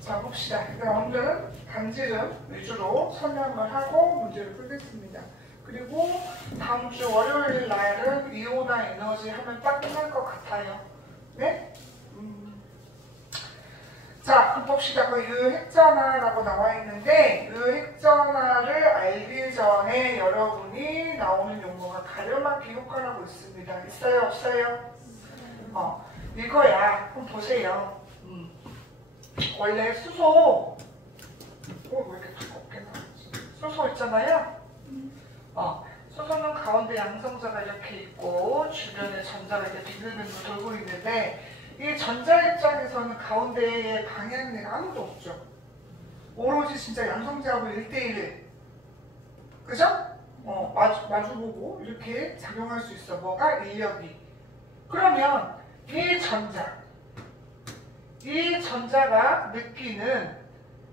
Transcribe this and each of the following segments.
자, 봅시다. 일단 오늘은 단지름 위주로 설명을 하고 문제를 풀겠습니다. 그리고 다음 주 월요일 날은 이온화 에너지 하면 딱 끝날 것 같아요. 네? 자, 그럼 봅시다. 그 유핵전화라고 나와 있는데 유핵전화를 알기 전에 여러분이 나오는 용어가 가려막기 효과라고 있습니다. 있어요? 없어요? 이거야. 그럼 보세요. 원래 수소 왜 이렇게 두껍게 나왔지? 수소 있잖아요? 수소는 가운데 양성자가 이렇게 있고 주변에 전자가 이렇게 빙글빙글 돌고 있는데 이 전자 입장에서는 가운데에 방향내가 아무도 없죠. 오로지 진짜 양성자하고 1대1을 그죠? 마주보고 이렇게 작용할 수 있어. 뭐가? 인력이. 그러면 이 전자가 느끼는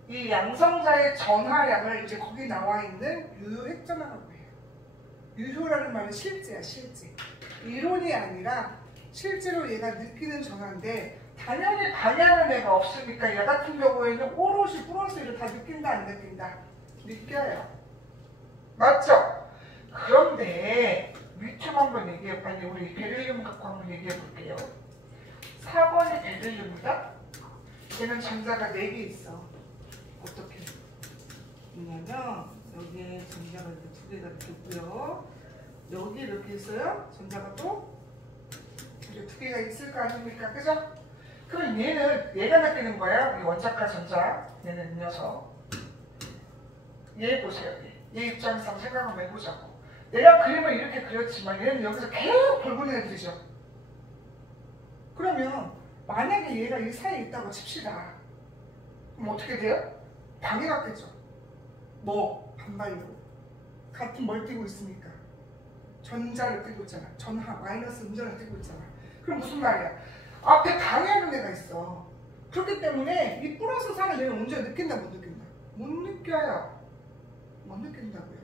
이 양성자의 전하량을 이제 거기 나와 있는 유효핵전화라고 해요. 유효라는 말은 실제야, 실제. 이론이 아니라 실제로 얘가 느끼는 전화인데 당연히 방향은 애가 없으니까 얘 같은 경우에는 오롯이 플러스를 다 느낀다, 안 느낀다? 느껴요. 맞죠? 그런데 리튬 한번 얘기해. 빨리 우리 베릴륨 갖고 한번 얘기해 볼게요. 4번이 베릴륨이다? 얘는 전자가 4개 있어. 어떻게? 왜냐면 여기에 전자가 이렇게 2개가 이렇게 있고요. 여기 이렇게 있어요. 전자가 또 이렇게 2개가 있을 거 아닙니까? 그죠? 그럼 얘가 느끼는 거야. 이 원자가 전자. 얘는 이 녀석. 얘 보세요. 얘 입장에서 생각 한번 해보자고. 내가 그림을 이렇게 그렸지만 얘는 여기서 계속 돌고 내리죠. 그러면 만약에 얘가 이 사이에 있다고 칩시다. 그럼 어떻게 돼요? 방해가 되죠. 뭐? 반발력. 같은 뭘 띄고 있으니까. 전자를 띄고 있잖아. 전하, 마이너스 음전을 띄고 있잖아. 그럼 무슨 말이야? 앞에 방해하는 애가 있어. 그렇기 때문에 이 플러스 4를 얘는 언제 느낀다, 못 느낀다? 못 느껴요. 못 느낀다고요.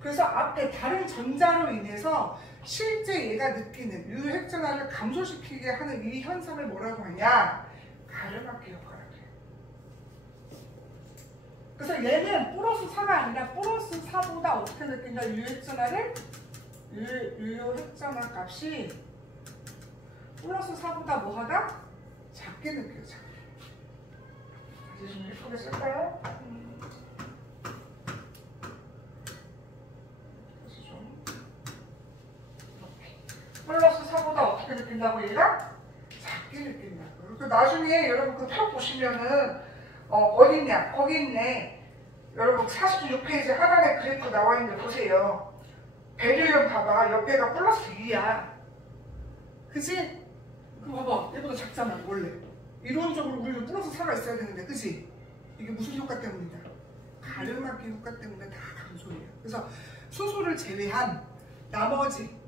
그래서 앞에 다른 전자로 인해서 실제 얘가 느끼는 유핵전화를 감소시키게 하는 이 현상을 뭐라고 하냐? 가르마키 효과라고 해요. 그래서 얘는 플러스 4가 아니라 플러스 4보다 어떻게 느낀다? 유핵전화를 유효핵전화 값이 플러스 4보다 뭐하다? 작게 느껴요. 작게. 다시 좀 예쁘게 쓸까요? 플러스 4보다 어떻게 느낀다고 얘가? 작게 느낀다고. 그리고 나중에 여러분 그 표 보시면은 어디 있냐? 거기 있네. 여러분 46페이지 하단에 그래프 나와 있는 거 보세요. 베릴륨 봐봐. 옆에가 플러스 2야. 그치? 그거 봐봐. 얘보다 작잖아 원래. 이론적으로 우리는 플러스 4가 있어야 되는데 그치? 이게 무슨 효과 때문이다? 가르마키 효과 때문에 다 감소해요. 그래서 수소를 제외한 나머지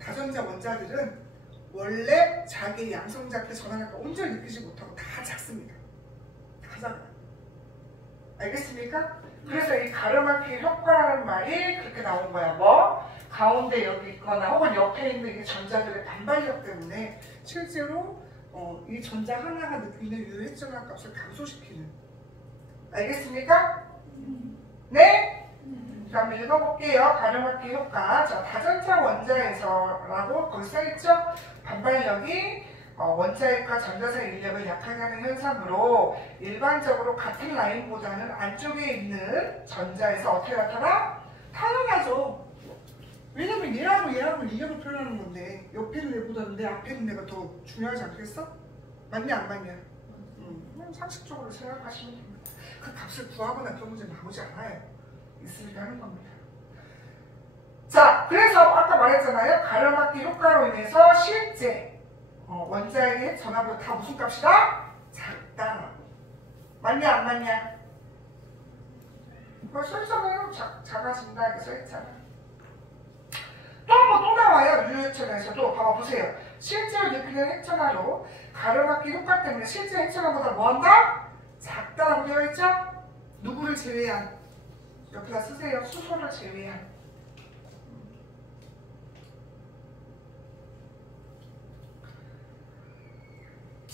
다전자 원자들은 원래 자기 양성자한테 전하니까 온전히 느끼지 못하고 다 작습니다. 다 작아요. 알겠습니까? 그래서 이 가르마키 효과라는 말이 그렇게 나온 거야. 뭐? 가운데 여기 있거나 혹은 옆에 있는 이 전자들의 반발력 때문에 실제로 이 전자 하나가 느끼는 유핵전화 값을 감소시키는. 알겠습니까? 네? 자, 한번 읽어볼게요. 가르마키 효과. 자, 다전자 원자에서라고 거기 써있죠? 반발력이 원자핵과 전자 사이 인력을 약하게 하는 현상으로 일반적으로 같은 라인보다는 안쪽에 있는 전자에서 어떻게 나타나? 당연하죠. 왜냐면 얘하고 인력을 표현하는 건데 옆에 있는 애보다는 내 앞에 있는 애가 더 중요하지 않겠어? 맞냐 안 맞냐? 그냥 상식적으로 생각하시면 됩니다. 그 값을 구하거나 그런 문제 나오지 않아요. 있으니까 하는 겁니다. 자, 그래서 아까 말했잖아요. 가르마키 효과로 인해서 실제 원자의 전압도 다 무슨 값이다? 작다. 맞냐 안 맞냐? 그거 써있잖아요. 작아진다 이렇게 써있잖아. 또 나와요. 유효핵전화에서도 봐봐 보세요. 실제로 느끼는 핵전화로 가르마키 효과 때문에 실제 핵전화보다 뭐한다? 작다라고 되어 있죠? 누구를 제외한? 옆에다 쓰세요. 수소를 제외한.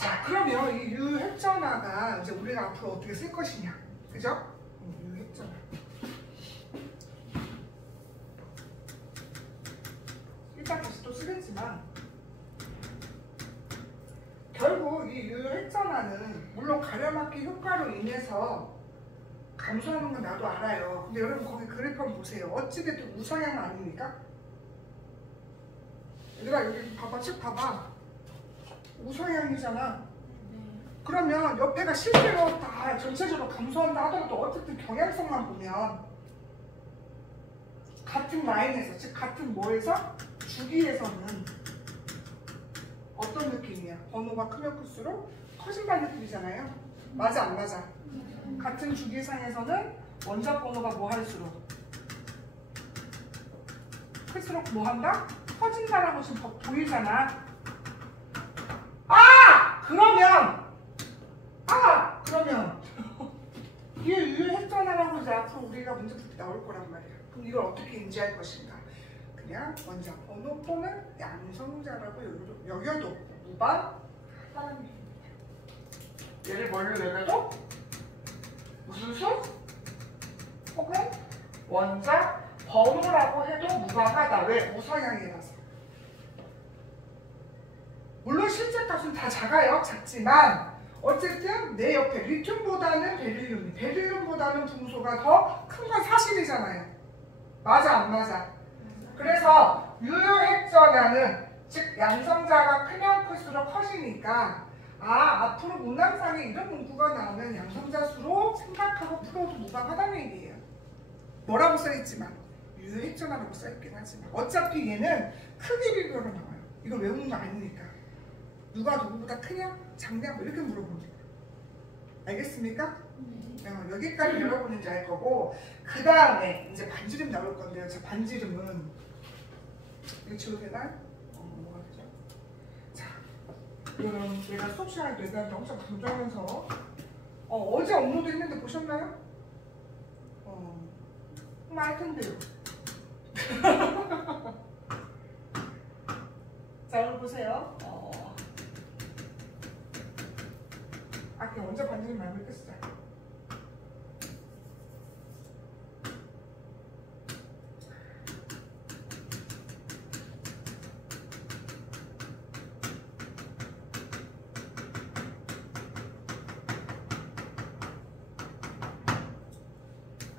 자, 그러면 이 유핵전화가 이제 우리가 앞으로 어떻게 쓸 것이냐, 그죠? 유핵전화. 일단 다시 또 쓰겠지만 결국 이 유핵전화는 물론 가려막기 효과로 인해서 감소하는 건 나도 알아요. 근데 여러분 거기 그래프 한번 보세요. 어찌됐든 우상향 아닙니까? 얘들아 여기 봐봐, 쭉 봐봐. 우상향이잖아. 그러면 옆에가 실제로 다 전체적으로 감소한다 하더라도 어쨌든 경향성만 보면 같은 라인에서, 즉 같은 뭐에서? 주기에서는 어떤 느낌이야? 번호가 크면 클수록 커진다는 느낌이잖아요. 맞아 안 맞아? 같은 주기상에서는 원자 번호가 뭐 할수록? 클수록 뭐 한다? 커진다라고 지금 보이잖아. 그러면 이 유핵전화라고 이제 앞으로 우리가 문제 풀 때 나올 거란 말이야. 그럼 이걸 어떻게 인지할 것인가? 그냥 원자 번호 또는 양성자라고 여겨도 무방하다는 얘기입니다. 얘를 뭘로 여겨도? 무슨 수? 혹은 원자 번호라고 해도 무방하다. 왜? 우상향이라서. 물론 실제 값은 다 작아요. 작지만 어쨌든 내 옆에 리튬보다는 베릴륨보다는 붕소가 더 큰 건 사실이잖아요. 맞아 안 맞아? 그래서 유효핵전화는 즉 양성자가 크면 클수록 커지니까 앞으로 문항상에 이런 문구가 나오면 양성자 수로 생각하고 풀어도 무방하다는 얘기예요. 뭐라고 써있지만 유효핵전화라고 써있긴 하지만 어차피 얘는 크기 비교로 나와요. 이거 외우는 거 아니니까. 누가 누구보다 크냐? 작냐? 뭐 이렇게 물어봅니다. 알겠습니까? 여기까지 여러분인지 알 거고 그 다음에 이제 반지름 나올 건데요. 저 반지름은 이거 지워도 되나? 뭐가 되죠? 자, 이거는 제가 수업 시간에 내가 엄청 강조하면서 어제 업로드 했는데 보셨나요? 할 텐데요. 자, 오늘 보세요. 그냥 원자 반지름 말고 이렇게 쓰자.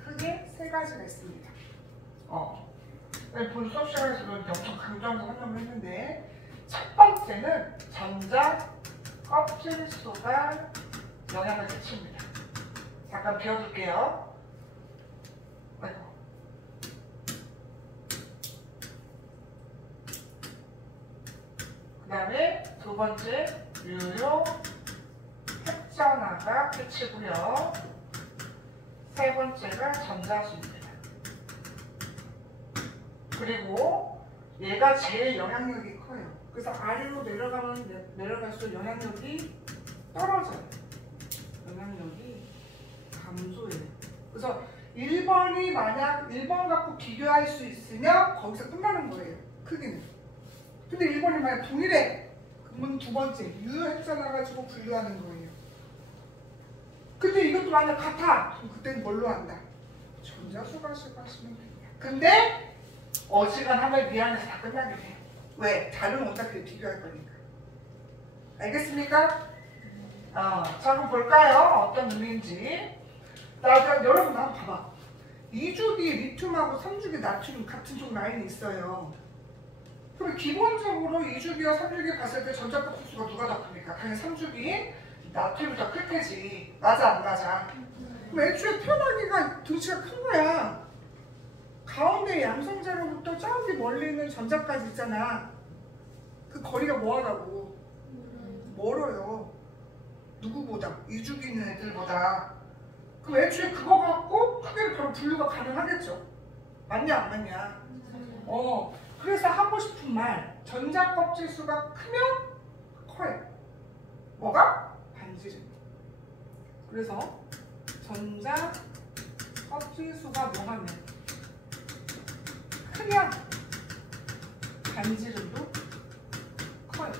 크게 세 가지가 있습니다. 본 수업 시간에서도 엄청 강조하면서 설명을 했는데 첫 번째는 전자 껍질수가 영향을 끼칩니다. 잠깐 비워둘게요. 아이고. 그 다음에 두 번째 유효 핵전화가 끼치고요. 세 번째가 전자수입니다. 그리고 얘가 제일 영향력이 커요. 그래서 아래로 내려갈수록 영향력이 떨어져요. 영향력이 감소해요. 그래서 1번이 만약 1번 갖고 비교할 수 있으면 거기서 끝나는 거예요. 크기는. 근데 1번이 만약 동일해. 그러면 두 번째 유효핵전화 가지고 분류하는 거예요. 근데 이것도 만약 같아. 그럼 그때는 뭘로 한다? 전자수 가지고 하시면 됩니다. 근데 어지간하면 미안해서 다 끝나게 돼요. 왜? 다른 원자끼리 비교할 거니까. 알겠습니까? 자, 그럼 볼까요? 어떤 의미인지. 여러분 한번 봐봐. 2주기 리튬하고 3주기 나트륨 같은 쪽 라인이 있어요. 그럼 기본적으로 2주기와 3주기 봤을 때 전자값 수가 누가 더 큽니까? 당연히 3주기 나트륨이 더 클 테지. 맞아 안 맞아? 그럼 애초에 태어나기가 등치가 큰 거야. 가운데 양성자로부터 저기 멀리 있는 전자까지 있잖아. 그 거리가 뭐하다고? 멀어요. 누구보다? 2주기 있는 애들보다. 그럼 애초에 그거 갖고 크기를 바로 분류가 가능하겠죠. 맞냐 안 맞냐? 그래서 하고 싶은 말, 전자 껍질 수가 크면 커요. 뭐가? 반지름. 그래서 전자 껍질 수가 뭐 하면 크면 반지름도 커요.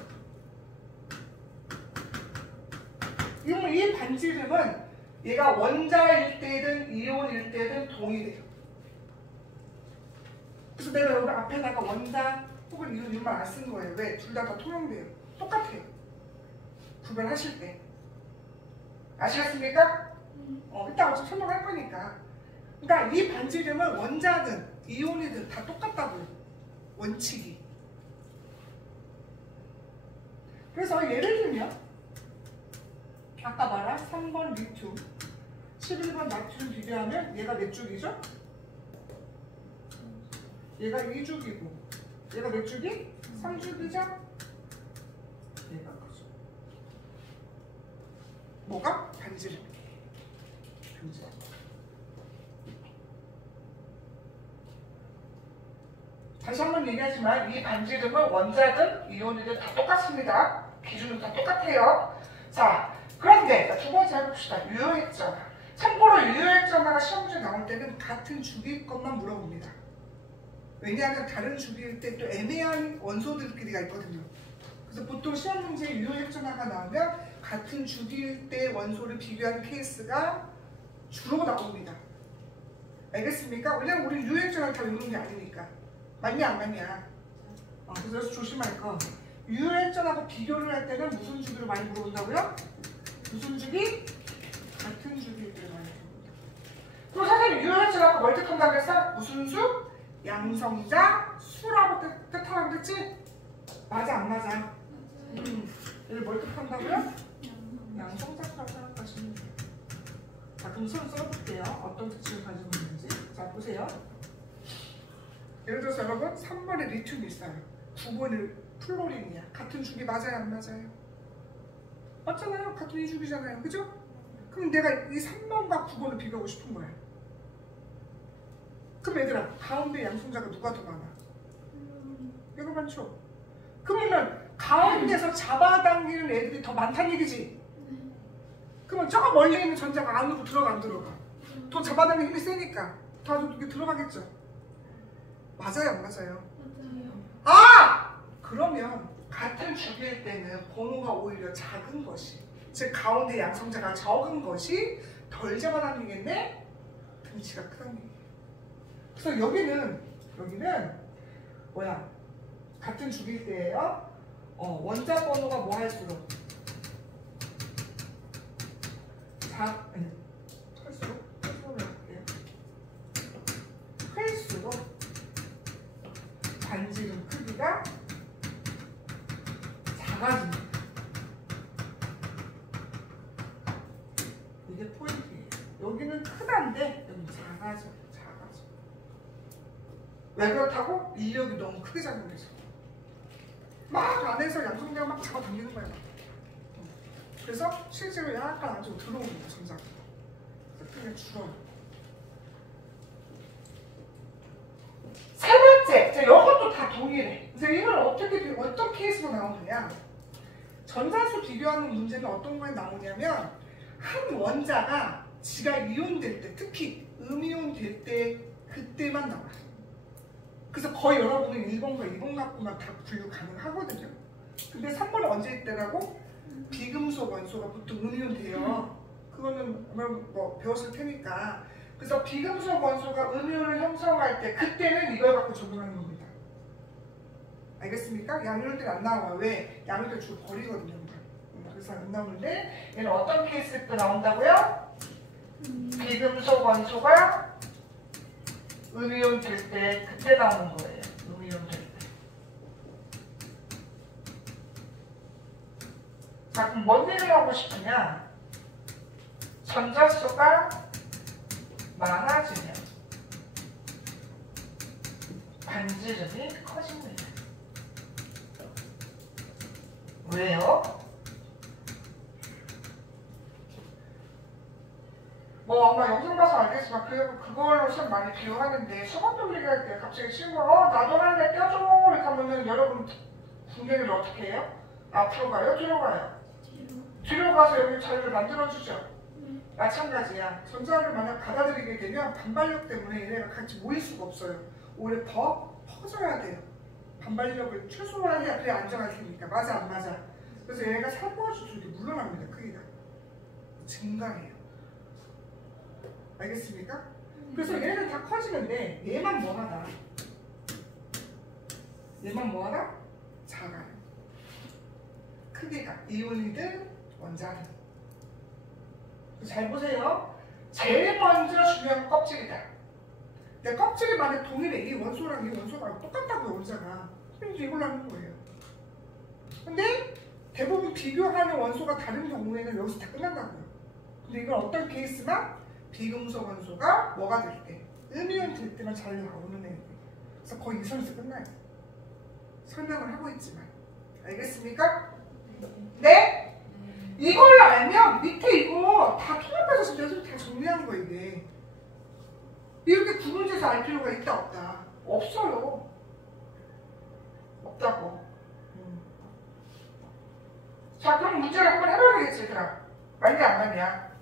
이 반지름은 얘가 원자일 때든 이온일 때든 동일해요. 그래서 내가 여기 앞에다가 원자 혹은 이온 이런 말 안 쓴 거예요. 왜? 둘 다 통용돼요. 똑같아요. 구별하실 때. 아시겠습니까? 이따 어차피 설명할 거니까. 그러니까 이 반지름은 원자든 이온이든 다 똑같다고요. 원칙이. 그래서 예를 들면 아까 말한 3번 리튬, 11번 나트륨 비교하면 얘가 몇 쪽이죠? 얘가 2쪽이고 얘가 몇 쪽이? 3쪽이죠? 얘가 그죠. 뭐가? 반지름. 반지름. 다시 한번 얘기하지만 이 반지름은 원자든 이온이든 다 똑같습니다. 기준은 다 똑같아요. 자, 그런데 두 번째 해봅시다. 유효액전화. 참고로 유효액전화가 시험지에 나올 때는 같은 주기일 것만 물어봅니다. 왜냐하면 다른 주기일 때 또 애매한 원소들끼리가 있거든요. 그래서 보통 시험 문제에 유효액전화가 나오면 같은 주기일 때 원소를 비교하는 케이스가 주로 나옵니다. 알겠습니까? 왜냐면 우리 유효액전화를 다 외우는 게 아니니까. 맞냐 안 맞냐? 그래서 조심할 거. 유효액전하고 비교를 할 때는 무슨 주기로 많이 물어본다고요? 무슨 주기? 같은 주기일 때 많이 물어본다. 그리고 선생님 유효액전하고 뭘 뜻한다고 했어? 무슨 수? 양성자 수라고 뜻하라고 그랬지? 맞아 안 맞아? 얘를 뭘 뜻한다고요? 양성자 수라고 생각하시면 돼요. 자 그럼 손 써볼게요. 어떤 특징을 가지고 있는지. 자 보세요. 예를 들어서 여러분 3번에 리튬이 있어요. 9번은 플로린이야. 같은 주기 맞아요 안 맞아요? 맞잖아요. 같은 이 주기잖아요. 그죠? 그럼 내가 이 3번과 9번을 비교하고 싶은 거야. 그럼 얘들아 가운데 양성자가 누가 더 많아? 얘가 많죠? 그러면 가운데서 잡아당기는 애들이 더 많다는 얘기지? 그러면 저 멀리 있는 전자가 안으로 들어가 안 들어가? 더 잡아당기는 힘이 세니까 더 이게 들어가겠죠? 맞아요 안 맞아요? 아! 그러면 같은 주기일 때는 번호가 오히려 작은 것이, 즉 가운데 양성자가 적은 것이 덜 잡아당기겠네? 등치가 크다는 얘기예요. 그래서 여기는 뭐야? 같은 주기일 때예요. 원자 번호가 뭐 할수록? 클수록 반지름 크기가 작아집니다. 이게 포인트예요. 여기는 크다인데 여기는 작아져. 왜 그렇다고? 인력이 너무 크게 작용해서 막 안에서 양성자가 막 잡아당기는 거야. 그래서 실제로 약간 안쪽으로 들어오는 거야 전자가. 그게 줄어요. 세 번째, 이것도 다 동일해. 이제 이걸 어떤 케이스로 나오느냐? 전자수 비교하는 문제는 어떤 거에 나오냐면 한 원자가 지가 이온될 때, 특히 음이온 될 때 그때만 나와요. 그래서 거의 여러분은 1번과 2번 갖고만 다 분류 가능하거든요. 근데 3번은 언제 있더라고? 비금속 원소가 보통 음이온 돼요. 그거는 뭐 배웠을 테니까. 그래서 비금속 원소가 음이온을 형성할 때 그때는 이걸 갖고 적용하는 겁니다. 알겠습니까? 양이온들이 안 나와. 왜? 양이온들 주로 버리거든요. 그래서 안 나오는데 얘는 어떤 케이스 때 나온다고요? 비금속 원소가 음이온 될 때 그때 나오는 거예요. 음이온 될 때. 자 그럼 뭔 얘기를 하고 싶으냐? 전자수가 많아지면 반지름이 커집니다. 왜요? 뭐 아마 영상 봐서 알겠지만 그걸로 참 많이 비유하는데 수건 돌리기 할 때 갑자기 친구가 나도 할래 껴줘 이렇게 하면은 여러분 분명히 어떻게 해요? 앞으로 가요? 뒤로 가요? 뒤로 가서 여기 자리를 만들어주죠. 마찬가지야. 전자를 만약 받아들이게 되면 반발력 때문에 얘네가 같이 모일 수가 없어요. 오히려 더 퍼져야 돼요. 반발력을 최소화해야 그래 안정할 테니까. 맞아 안 맞아? 그래서 얘가 살포화수 쪽이 물러납니다. 크기가. 증가해요. 알겠습니까? 그래서 얘는 다 커지는데 얘만 뭐하다? 얘만 뭐하다? 작아요. 크기가 이온이든 원자는. 잘 보세요. 제일 먼저 중요한 건 껍질이다. 내 껍질이 만약 동일해. 이 원소랑 이 원소가 똑같다고요, 원자가. 그럼 이제 이걸로 하는 거예요. 근데 대부분 비교하는 원소가 다른 경우에는 여기서 다 끝난다고요. 근데 이건 어떤 케이스나 비금속 원소가 뭐가 될 때, 음이온 될 때만 잘 나오는 애들. 그래서 거의 이 선에서 끝나요. 설명을 하고 있지만. 알겠습니까? 네? 이걸 알면 밑에 이거 다 통합해서 내가 다 정리한 거야, 이게. 이렇게 구분돼서 알 필요가 있다, 없다? 없어요. 없다고. 자, 그럼 문제를 한번 해봐야 되겠지, 얘들아. 맞냐, 안 맞냐?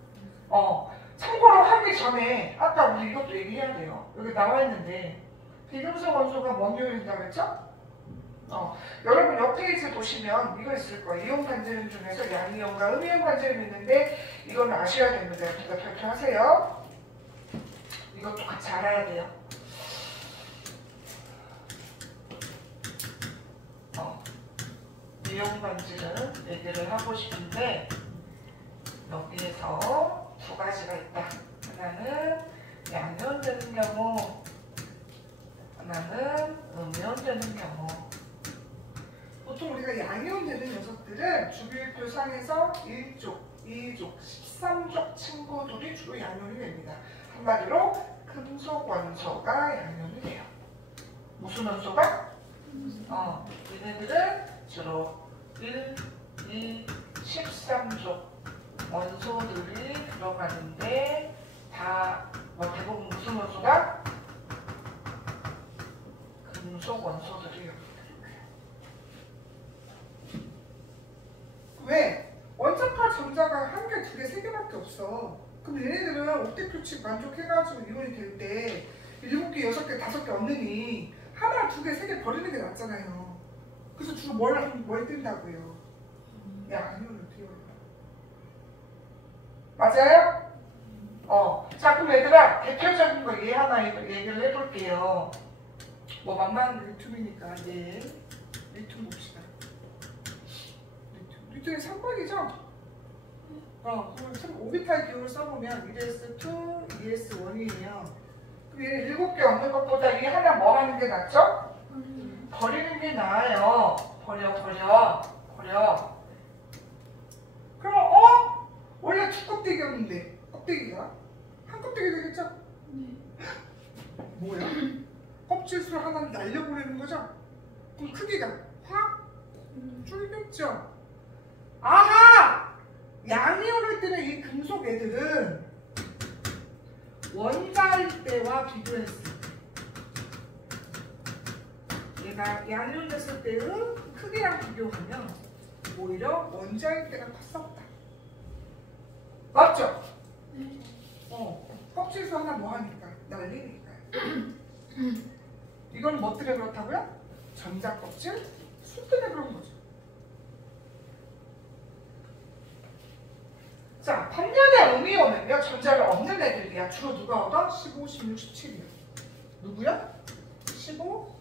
참고로 하기 전에, 아까 우리 이것도 얘기해야 돼요. 여기 나와 있는데, 비금속 원소가 뭔 요인이라고 그랬죠? 여러분 옆 페이지 보시면 이거 있을 거예요. 이온 반지름 중에서 양이온과 음이온 반지름이 있는데, 이건 아셔야 됩니다. 제가 발표하세요. 이것도 같이 알아야 돼요. 이온 반지름 얘기를 하고 싶은데, 여기에서 두 가지가 있다. 하나는 양이온 되는 경우, 하나는 음이온 되는 경우. 보통 우리가 양이온 되는 녀석들은 주기율표상에서 1족, 2족, 13족 친구들이 주로 양이온이 됩니다. 한마디로 금속 원소가 양이온이 돼요. 무슨 원소가? 얘네들은 주로 1, 2, 13족 원소들이 들어가는데 다 대부분 무슨 원소가? 금속 원소들이요. 왜? 원자파 전자가 한 개, 두 개, 세 개밖에 없어. 그럼 얘네들은 옥텟 규칙 만족해가지고 이온이 될 때 7개, 6개, 5개 얻느니 하나, 두 개, 세 개 버리는 게 낫잖아요. 그래서 주로 뭘 뜬다고요? 양이온을 띄워요. 맞아요? 자, 그럼 얘들아, 대표적인 거 얘 하나 얘기를 해볼게요. 뭐 만만한 리튬이니까 얘 리튬 봅시다. 리튬이 3번이죠? 그럼 오비탈 기호를 써보면 1s2, 2s1이에요. 그럼 얘 7개 없는 것보다 이 하나 뭐 하는 게 낫죠? 버리는 게 나아요. 버려. 그럼 원래 두 껍데기였는데 껍데기가 한 껍데기 되겠죠? 뭐야? 껍질수로 하나를 날려보내는 거죠? 그럼 크기가 확 줄겠죠? 아하! 양이온일 때는 이 금속 애들은 원자일 때와 비교했을 때 얘가 양이온 됐을 때의 크기랑 비교하면 오히려 원자일 때가 컸었다. 맞죠? 껍질수 하나 뭐 하니까? 날리니까요. 이건 뭐 때문에 그렇다고요? 전자 껍질? 수 때문에 그런 거죠. 자, 반면에 음이온은요, 전자를 얻는 애들이야. 주로 누가 얻어? 15, 16, 17이요. 누구요? 15,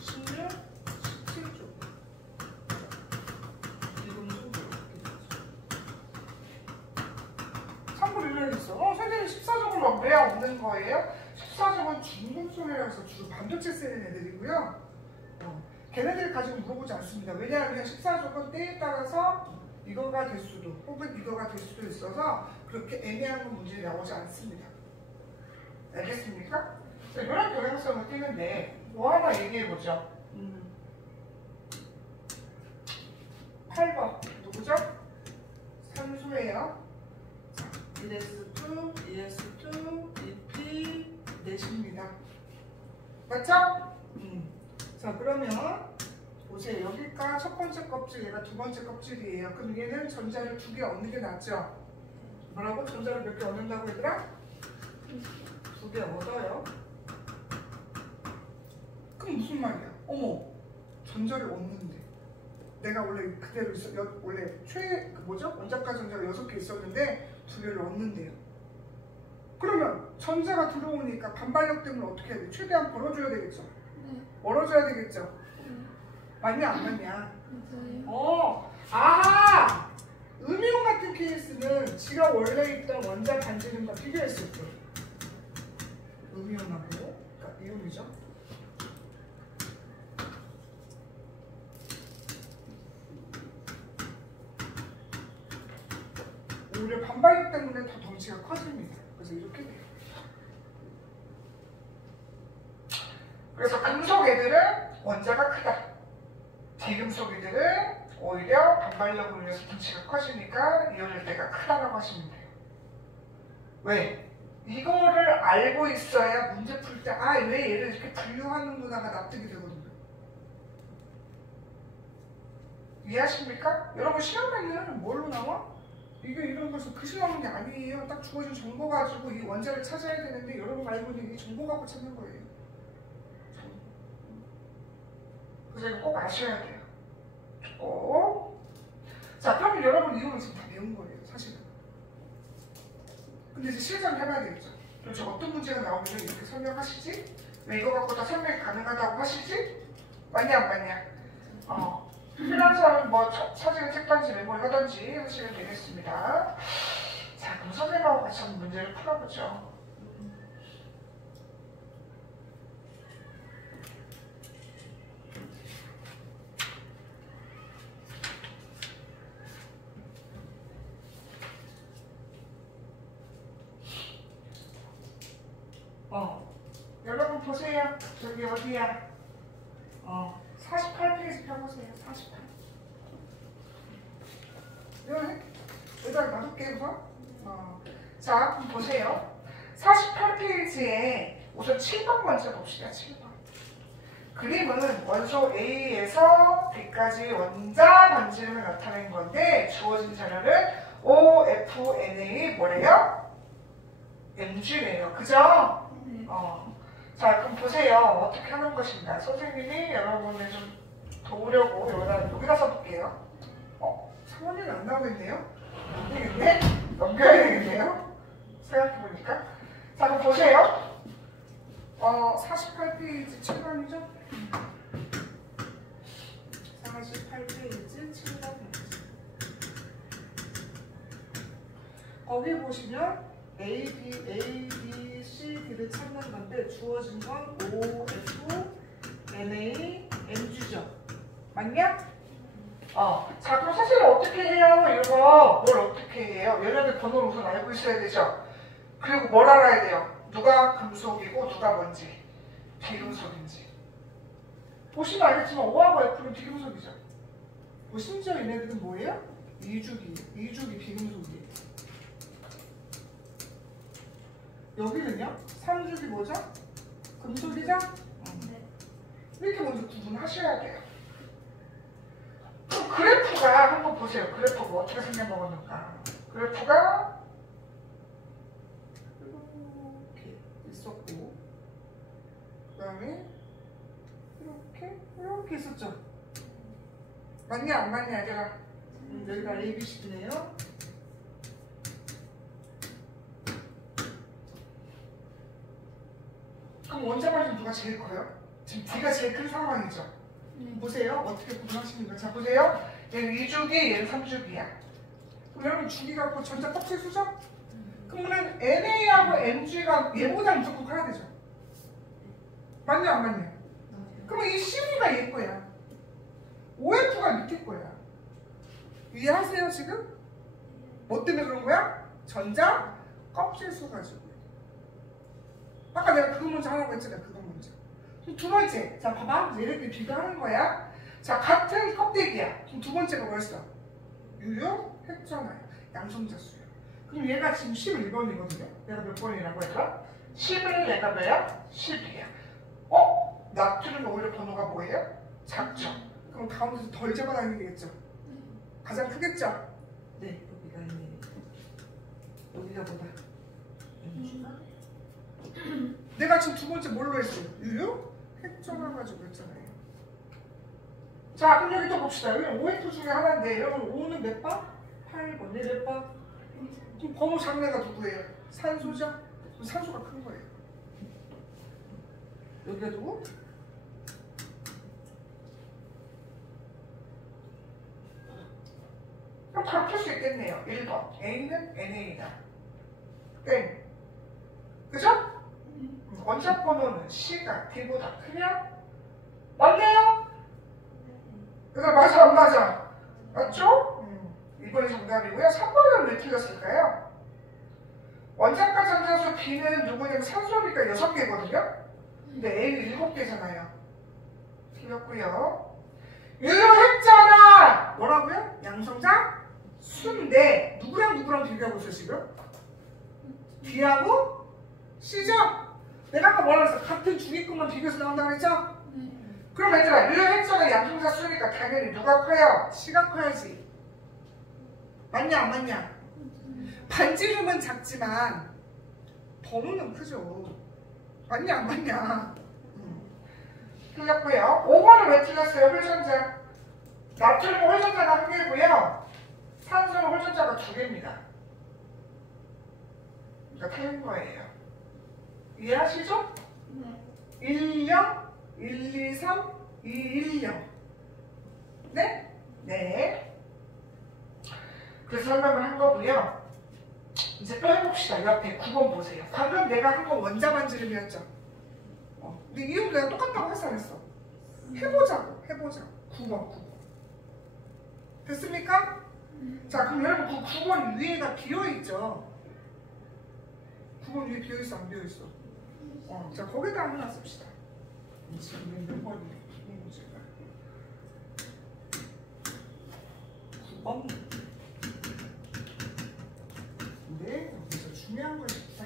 16, 17쪽. 이건 손으로 참고로 이런 게 있어. 선생님 14족을 왜 얻는 거예요? 14족은 중금속이라서 주로 반도체 쓰는 애들이고요. 걔네들 가지고 물어보지 않습니다. 왜냐하면 그냥 14족은 때에 따라서 이거가 될 수도 혹은 이거가 될 수도 있어서 그렇게 애매한 문제에 나오지 않습니다. 알겠습니까? 자, 이런 경향성을 띄는데 뭐 하나 얘기해보죠. 8번 누구죠? 산소예요. 1s2, 2s2, 2p, 넷입니다. 맞죠? 자, 그러면 보세요. 여기가 첫 번째 껍질, 얘가 두 번째 껍질이에요. 그럼 얘는 전자를 2개 얻는 게 낫죠? 뭐라고? 전자를 몇 개 얻는다고 얘들아? 2개 얻어요. 그럼 무슨 말이야? 어머, 전자를 얻는데 내가 원래 그대로 원래 뭐죠? 원자과 전자가 6개 있었는데 2개를 넣었는데요. 그러면 전자가 들어오니까 반발력 때문에 어떻게 해야 돼? 최대한 벌어줘야 되겠죠? 네. 멀어져야 되겠죠? 맞냐 안 맞냐? 맞아요. 음이온 같은 케이스는 지가 원래 있던 원자 반지름과 비교했을 때 음이온하고 그러니까 이온이죠. 오히려 반발력 때문에 더 덩치가 커집니다. 그래서 이렇게 돼요. 그래서 금속 애들은 원자가 크다. 비금속 애들은 오히려 반발력을 위해서 덩치가 커지니까 이온일 때가 크다라고 하시면 돼요. 왜? 이거를 알고 있어야 문제 풀 때 왜 얘를 이렇게 분류하는구나가 납득이 되거든요. 이해하십니까? 여러분 시험에는 뭘로 나와? 이게 이런 것은 글씨 나오는 게 아니에요. 딱 주어진 정보 가지고 이 원자를 찾아야 되는데 여러분 알고 있는 이 정보 갖고 찾는 거예요. 그래서 이거 꼭 아셔야 돼요. 자, 그러면 여러분 이거는 지금 다 배운 거예요, 사실은. 근데 이제 실전을 해봐야 되겠죠. 도대체 어떤 문제가 나오면 이렇게 설명하시지? 왜 이거 갖고 다 설명이 가능하다고 하시지? 맞냐 안 맞냐? 필요한 사람은 뭐 사진을 찍던지 메모를 하던지 하시면 되겠습니다. 자, 그럼 선생님하고 같이 한번 문제를 풀어보죠. 여러분 보세요. 저기 어디야? 48페이지 펴보세요. 48. 여기다 놔둘게 우선. 자, 그럼 보세요. 48페이지에 우선 7번 먼저 봅시다. 7번. 그림은 원소 A에서 B까지 원자 반지름을 나타낸 건데 주어진 자료는 OFNA 뭐래요? MG래요. 그죠? 네. 자, 그럼 보세요. 어떻게 하는 것인가. 선생님이 여러분을 좀 도우려고 여기다 써볼게요. 상원이는 안 나오겠네요? 안 되겠네? 넘겨야 되겠네요? 생각해보니까. 자, 그럼 보세요. 48페이지 7번이죠? 48페이지 7번. 거기 보시면 A, B, C, D를 찾는 건데 주어진 건 O, F, N, A, MG죠. 맞냐? 자, 그럼 사실 어떻게 해요? 이거 뭘 어떻게 해요? 얘네들 번호를 우선 알고 있어야 되죠. 그리고 뭘 알아야 돼요? 누가 금속이고 누가 뭔지 비금속인지. 보시면 알겠지만 O하고 F는 비금속이죠. 심지어 얘네들은 뭐예요? 이주기 비금속이에요. 여기는요? 3주기 뭐죠? 금속이죠? 네. 이렇게 먼저 구분하셔야 돼요. 그럼 그래프가 한번 보세요. 그래프가 어떻게 생겨먹었는가. 그래프가 이렇게 있었고 그 다음에 이렇게 있었죠. 맞냐 안 맞냐 얘들아? 여기가 A, B, C, D네요. 그럼 원자 반지름 누가 제일 커요? 지금 D가 제일 큰 상황이죠. 보세요. 어떻게 구분하시는가. 자, 보세요. 얘는 2주기, 얘는 3주기야. 그럼 여러분 주기 갖고 전자 탑재수죠? 그러면 NA하고 MG가 얘보다 무조건 커야 되죠. 맞냐 안 맞냐? 그러면 이 CV가 얘 거야. OF가 밑에 거야. 이해하세요 지금? 뭐 때문에 그런 거야? 전자 껍질 수 가지고. 아까 내가 그거 먼저 하라고 했잖아. 그거 먼저. 두 번째. 자, 봐봐. 얘네들 비교하는 거야. 자, 같은 껍데기야. 그럼 두 번째가 뭐였어? 유효, 핵전화야. 양성자수야. 그럼 얘가 지금 11번이거든요. 내가 몇 번이라고 했더라? 10을 얘가 뭐야? 10이야. 나트륨 오히려 번호가 뭐예요? 작죠. 그럼 가운데서 덜 잡아당기겠죠. 가장 크겠죠? 네, 여기가 있네. 여기가 보다. 내가 지금 두 번째 뭘로 했어요? 유효? 핵전화 가지고 했잖아요. 자, 그럼 여기 또 봅시다. 여기 5F 중에 하나인데, 여러분 5는 몇 번? 8번. 얘 몇 번? 그럼 번호 장래가 누구예요? 산소죠? 그럼 산소가 큰 거예요. 여기가 누구? 그럼 바로 풀 수 있겠네요. 1번. A는 NA다. 땡. 그죠? 원자 번호는 C가 D보다 크냐? 맞네요? 그래서 맞아 안 맞아? 맞죠? 2번이 정답이고요. 3번은 왜 틀렸을까요? 원자과 전자수 B는 누구냐면 산소니까 6개거든요? 근데 A는 7개잖아요. 틀렸고요. 유효했잖아! 뭐라고요? 양성자 수인데 누구랑 비교하고 있어 지금? D하고 C죠? 내가 아까 뭐라 그랬어? 같은 중위권만 비교해서 나온다고 했죠? 그럼 얘들아 유효했잖아 양성자 수니까 당연히 누가 커요? C가 커야지. 맞냐 안 맞냐? 반지름은 작지만 번호는 크죠. 맞냐 안 맞냐? 틀렸고요. 5번은 왜 틀렸어요? 홀전자. 나트륨 홀전자가 1개고요. 산소는 홀전자가 2개입니다. 그러니까 틀린 거예요. 이해하시죠? 1, 0, 1, 2, 3, 2, 1, 0. 네? 네. 그래서 설명을 한 거고요. 이제 또 해봅시다. 옆에 9번 보세요. 방금 내가 한 건 원자 반지름이었죠. 근데 이유도 내가 똑같다고 했어 안 했어? 해보자고. 9번. 됐습니까? 자, 그럼 여러분 그 9번 위에가 비어있죠? 9번 위에 비어있어 안 비어있어? 자, 거기다 하나 씁시다. 지금 몇 번이에요? 이 문제가 9번. 근데 여기서 중요한 걸 있다.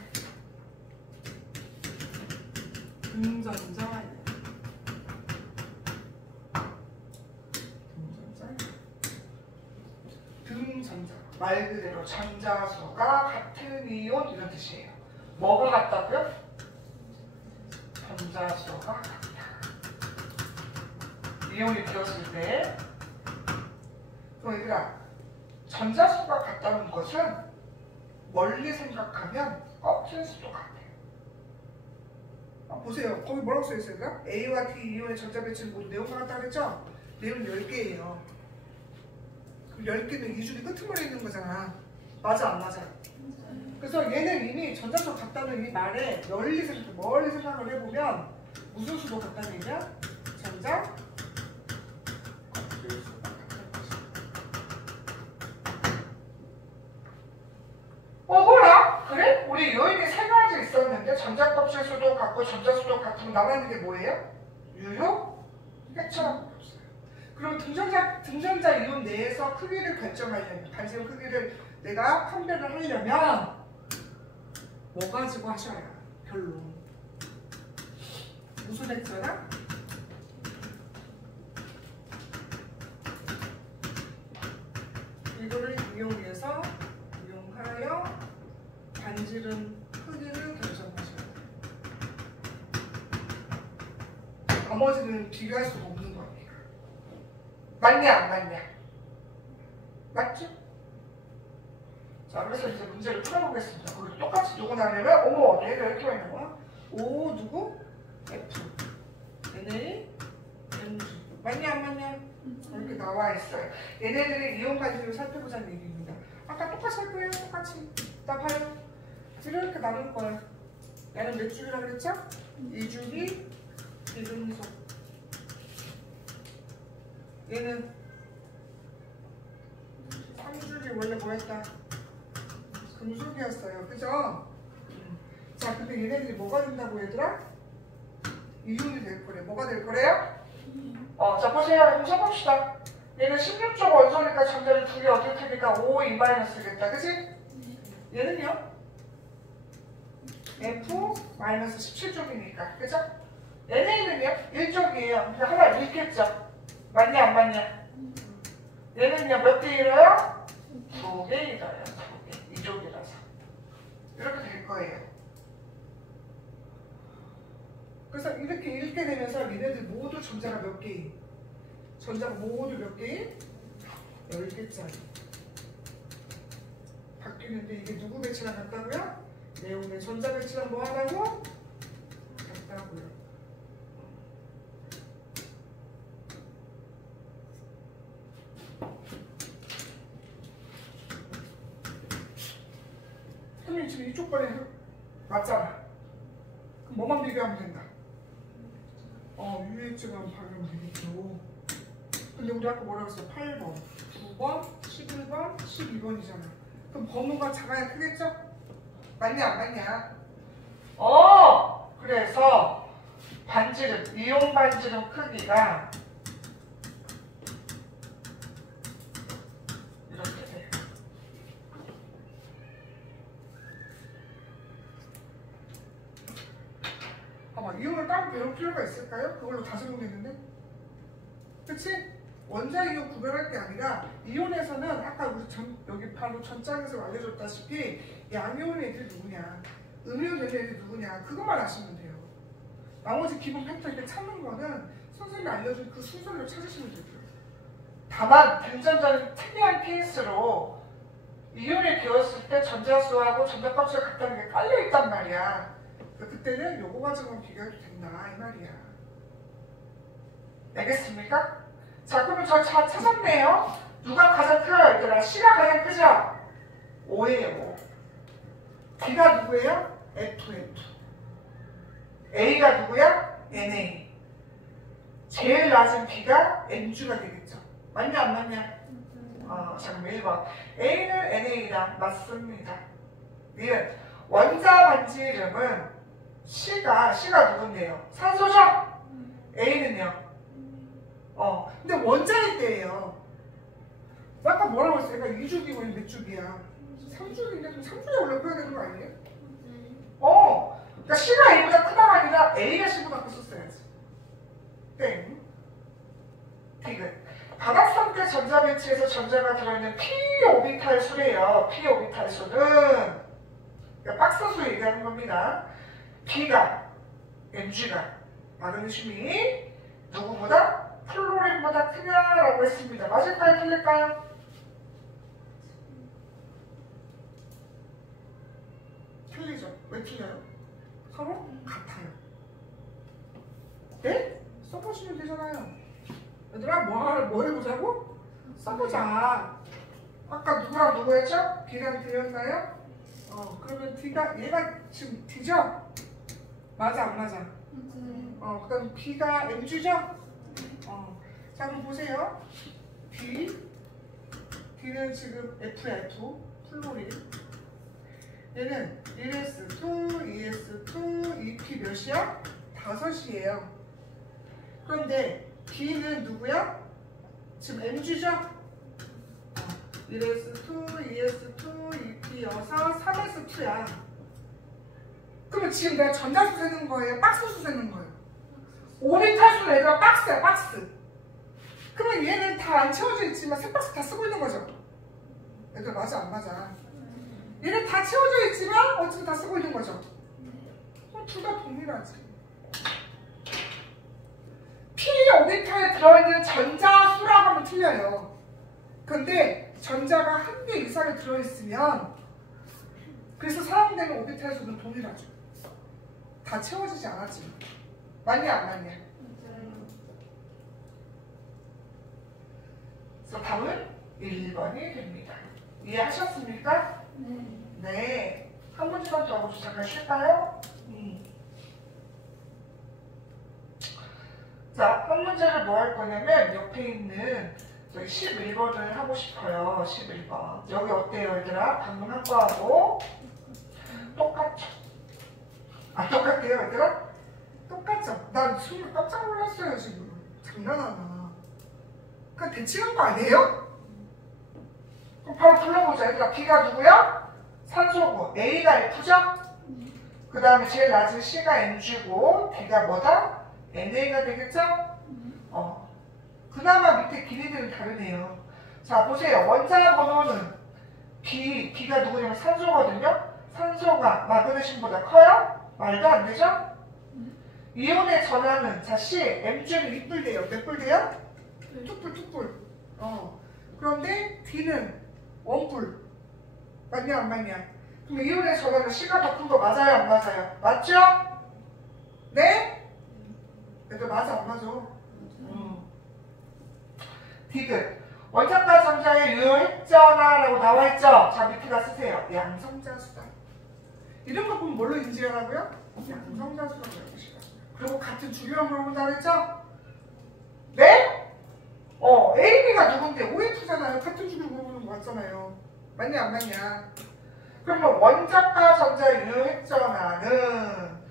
등전자. 말 그대로 전자수가 같은 이온 이런 뜻이에요. 뭐가 같다고요? 전자수가 같다. 이온이 들었을 때 그럼 얘들아 전자수가 같다는 것은 멀리 생각하면 꺾일 수도 같아요. 보세요. 거기 뭐라고 써있어요? A와 D 이온의 전자 배치는 모두 네온과 같다고 그랬죠? 네온 10개예요. 그럼 10개는 이중이 끄트머리에 있는 거잖아. 맞아 안 맞아? 그래서 얘는 이미 전자수 같다는 이 말에 멀리 생각을 해보면 무슨 수도 같다는 얘기야? 전자 꺾일 수가 같다는 거지. 뭐라? 그래? 우리 요인이 3가지 있었는데 전자 껍질 수도 같고 전자 수도 같으면 남아있는 게 뭐예요? 유효? 핵처럼 없어요. 그럼 등전자 이온 내에서 크기를 결정하려면 반지름 크기를 내가 판별을 하려면 뭐 가지고 하셔야 결론 무슨 액자나? 이거를 이용하여 반지름 크기를 결정하셔야 돼요. 나머지는 비교할 수가 없는 겁니다. 맞냐 안 맞냐? 맞죠? 자, 그래서 이제 문제를 풀어보겠습니다. 거기 똑같이 누구 나냐면 어머 얘가 이렇게 많이 나와? O 누구? F NA NG 맞냐 안 맞냐? 이렇게 나와 있어요. 얘네들의 이온 반지를 살펴보자는 얘기입니다. 아까 똑같이 할 거예요. 똑같이. 나 봐요. 이렇게 나눌 거야. 얘는 몇 줄이라 그랬죠? 2줄이 비금속. 얘는 3줄이 원래 뭐였다? 금속이었어요. 그죠? 자, 근데 얘네들이 뭐가 된다고 얘들아? 이온이 될 거래. 뭐가 될 거래요? 자, 보세요. 한번 써봅시다. 얘는 16쪽 원소니까 전자를 2개 어떻게 테니까 5, 2-겠다. 그치? 얘는요? F-17쪽이니까. 그죠? 얘네는요? 1쪽이에요. 근데 하나 잃겠죠? 맞냐 안 맞냐? 얘는요 몇 개 잃어요? 2개 잃어요. 2개. 2쪽이라서. 이렇게 될 거예요. 그래서 이렇게 읽게 되면서 얘네들 모두 전자가 몇 개임? 전자가 모두 몇 개인? 10개짜리. 바뀌는데 이게 누구 배치랑 같다고요? 네온의 전자 배치랑 뭐 하다고? 같다고요. 선생님 지금 이쪽 번에 맞잖아. 그럼 뭐만 비교하면 된다? UH만 바르면 되겠죠. 근데 우리 아까 뭐라고 했어? 8번, 9번, 11번, 12번이잖아. 그럼 번호가 작아야 크겠죠? 맞냐 안 맞냐? 그래서 반지름, 이온 반지름 크기가 이렇게 돼요. 봐봐, 이온을 따로 배울 필요가 있을까요? 그걸로 다 적용했는데? 그치? 원자 이온 구별할 게 아니라 이온에서는 아까 우리 여기 바로 전장에서 알려줬다시피 양이온 애들이 누구냐, 음이온 애들이 누구냐, 그것만 아시면 돼요. 나머지 기본 팩터 이렇게 찾는 거는 선생님이 알려준 그 순서대로 찾으시면 되고요. 다만 등전자는 특이한 케이스로 이온이 되었을 때 전자수하고 전자값을 같다는 게 깔려있단 말이야. 그때는 요거 가지고는 비교해도 된다 이 말이야. 알겠습니까? 자, 그러면 저 찾았네요. 누가 가장 커요, 얘들아? C가 가장 크죠? 5예요, 5. D가 누구예요? F. A가 누구야? NA. 제일 낮은 B가 Mg가 되겠죠. 맞냐, 안 맞냐? 잠깐만, 1번. A는 NA랑 맞습니다. 니은 원자 반지름은 C가 누군데요? 산소죠? A는요? 근데 원자일 때예요. 아까 뭐라고 했어요? 얘가 2주기고 몇 주기야? 3주기인데 그럼 3주기에 올려줘야 되는 거 아니에요? 그러니까 C가 A보다 크다가 아니라 A가 C보다 컸었어야지. 땡. 디귿. 바닥상태 전자 배치에서 전자가 들어있는 p 오비탈 수래요. p 오비탈 수는 그러니까 박스수 얘기하는 겁니다. B가 Mg가 마그네슘이 누구보다? 플로린보다 크냐라고 했습니다. 맞을까요? 틀릴까요? 틀리죠. 왜 틀려요? 서로 같아요. 네? 써보시면 되잖아요. 얘들아 뭐 해보자고? 써보자. 아까 누구랑 누구 했죠? B랑 D였나요? 그러면 D가 얘가 지금 D죠? 맞아 안 맞아? 맞아요. 그다음 B가 Mg죠? 자 그럼 보세요. D는 지금 F, 플로린. 얘는 1s2, 2s2, 2p 몇이야? 5이에요. 그런데 B는 누구야? 지금 Mg죠? 1s2, 2s2, 2p여서 3s2야. 그러면 지금 내가 전자수 세는 거예요? 박스수 세는 거예요? 오비탈수 얘가 박스야, 박스. 그러면 얘는 다 안 채워져 있지만 세 박스 다 쓰고 있는 거죠? 얘들 맞아, 안 맞아? 얘는 다 채워져 있지만 어쨌든 다 쓰고 있는 거죠? 둘 다 동일하지. P 오비탈에 들어있는 전자수라고 하면 틀려요. 근데 전자가 한 개 이상이 들어있으면 그래서 사용되는 오비탈 수는 동일하죠. 다 채워지지 않았지만. 맞냐 안 맞냐? 맞아요. 그래서 답은 1번이 됩니다. 이해하셨습니까? 네. 네. 한 문제만 더 하고 잠깐 쉴까요? 자, 한 문제를 뭐 할 거냐면 옆에 있는 저기 11번을 하고 싶어요. 11번. 여기 어때요, 얘들아? 방금 한 거하고 똑같죠? 똑같대요, 얘들아? 똑같죠? 난 순간 깜짝 놀랐어요, 지금. 장난하나. 그냥 대칭한 거 아니에요? 그럼 바로 불러보자. 얘들아, B가 누구야? 산소고, A가 F죠? 그 다음에 제일 낮은 C가 Mg고, D가 뭐다? NA가 되겠죠? 그나마 밑에 길이들은 다르네요. 자, 보세요. 원자 번호는 B가 누구냐면 산소거든요? 산소가 마그네슘보다 커요? 말도 안 되죠? 이온의 전하는, 자, C, Mg는 몇 불 돼요? 툭불. 그런데 D는 원뿔. 맞냐 안 맞냐? 그럼 이혼의 전화는 C가 더 큰 거 맞아요 안 맞아요? 맞죠? 네? 얘들 맞아 안 맞아? 디귿. 원자과 전자의 유효했잖아라고 나와있죠? 자 밑에다 쓰세요. 양성자수다. 이런 거 보면 뭘로 인지하라고요? 양성자수라고 해보시라. 그리고 같은 주기만 물어본다 그랬죠? 네? A, B가 누군데 OF잖아요. 같은 주기를 물어보는 거 같잖아요. 맞냐 안 맞냐? 그러면 원자과 전자 유효했잖아는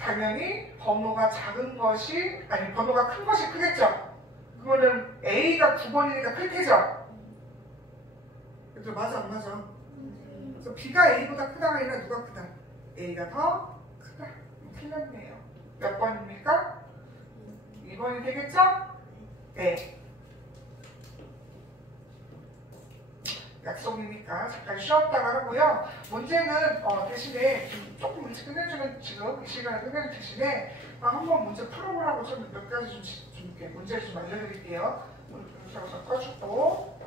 당연히 번호가 작은 것이 아니 번호가 큰 것이 크겠죠? 그거는 A가 9번이니까 클 테죠? 그래도 맞아 안 맞아? 그래서 B가 A보다 크다가 아니라 누가 크다? A가 더 크다. 틀렸네요. 몇 번입니까? 2번이 되겠죠? 네. 약속이니까 잠깐 쉬었다가 하고요. 문제는 대신에 조금 일찍 끝내주는 지금 이 시간에 끝내는 대신에 한번 문제 풀어보라고 좀 몇 가지 좀 이렇게 문제를 좀 알려드릴게요. 그래서 꺼주고